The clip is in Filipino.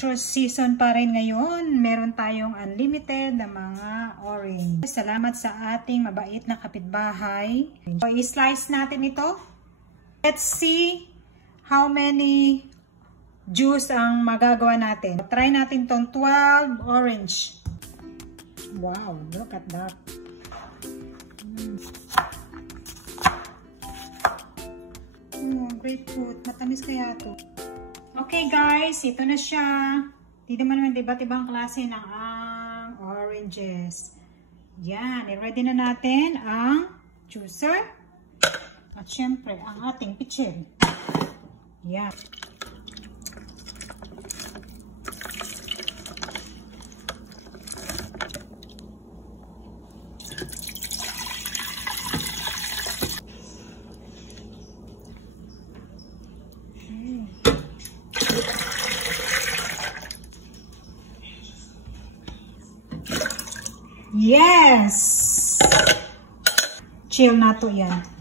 citrus season pa rin ngayon. Meron tayong unlimited na mga orange. Salamat sa ating mabait na kapitbahay. So, i-slice natin ito. Let's see how many juice ang magagawa natin. Try natin tong 12 orange. Wow, look at that. Oh, grapefruit. Matamis kaya ito. Okay guys, ito na siya. Dito naman iba't ibang klase ng oranges. Yan, i-ready na natin ang juicer. At syempre, ang ating pichel. Yan. Yes! Chill na to yan.